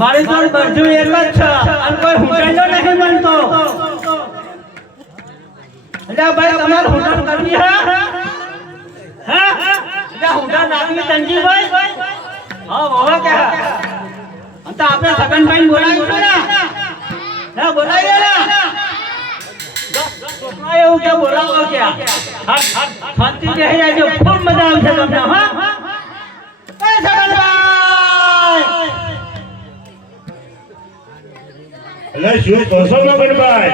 મારી તો બરજુ એક જ છે અને કોઈ હુંટાઈનો નહીં બનતો. એટલે ભાઈ તમારે હુંટાણ કરવી હે એટલે હુંટાણ નાખવી તંજીભાઈ હા હોવા કે તો આપણે સગનભાઈ બોલાવીશું ને બોલાવીએ ને છોકરા એવું કે બોલાવો કે શાંતિ બેસી જાય ખૂબ મજા આવશે તમને. હા એટલે શું કહો મગનભાઈ?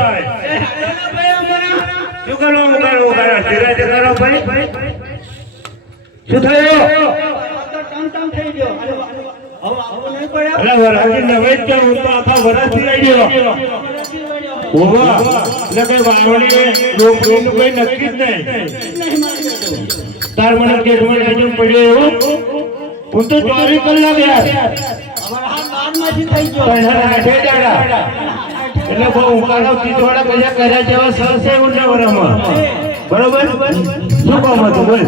શું કરવાનું કરો ધીરે કરો ભાઈ. શું થયું? અરે વરાજી નવે જ હું તો આખા વરસથી લઈ ગયો. ઓવા એટલે કઈ વાવણી રોકડીનું કોઈ નક્કી જ નહીં. તાર મને કેટમાં લેજો પડ્યો એવું હું તો 24 કલાક યાર એટલે બહુ ઉકાળો તીધવાડા બધા કર્યા જેવા સરસ છે ઉના વરામાં. બરોબર શું કામ હતું બોલ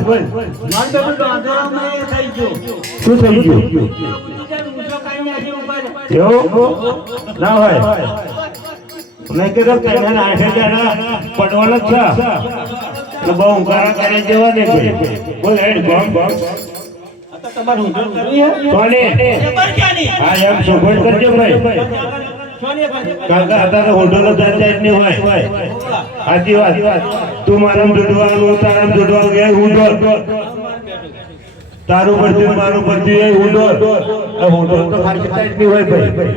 શું થઈ ગયું એવું ના હોય નહીં કે કન્યા 8,000 પડવાનો જ છે બહુ ઉકાળા કર્યા જેવા ને બોલ હેડ બોમ બોમ તમારું સોને હા એમ સપોર્ટ કરજો ભાઈ. કાકા હતા તો હોટલો જાત ની હોય સાચી વાત. તું મારામ જોડવાનું તારામ જોડવાનું એ હું તારું પડતું મારું પડતું એ હું હોટલ તો ખાલી ટાઈટ ની હોય ભાઈ.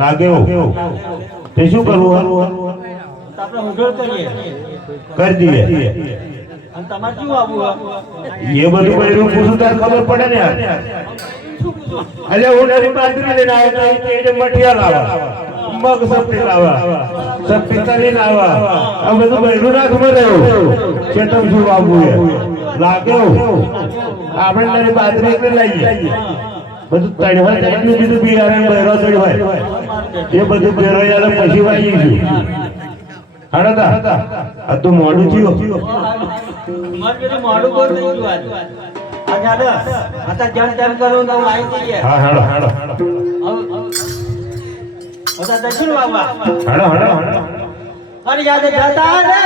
લાગે તે શું કરવું આપણે હોટલ કરીએ કરી દઈએ. તમારે શું આવવું એ બધું બધું પૂછું તાર ખબર પડે ને યાર. અલે હું નરી બાજરી લઈને આવ્યો તો એ મઠિયા લાવા મગ સપટી લાવા સપટી લઈને આવા આ બધું બહેરું ના ખબર રહ્યું કે તમે શું વાવવું લાગે આપણે નરી બાજરી એટલે લઈએ બધું તણવા ટાઈપનું બીજું બિયારણ બહેરો થઈ હોય એ બધું બહેરો યાર પછી વાવી ગયું. હાડા આ તો મોડું થયું મોડું બોલ થઈ ગયું आता जन जन करून जाऊ माहिती आहे. हा हाडो हाडो आता दक्षिण बाबा हाडो हाडो हाडो अरे याद जाता रे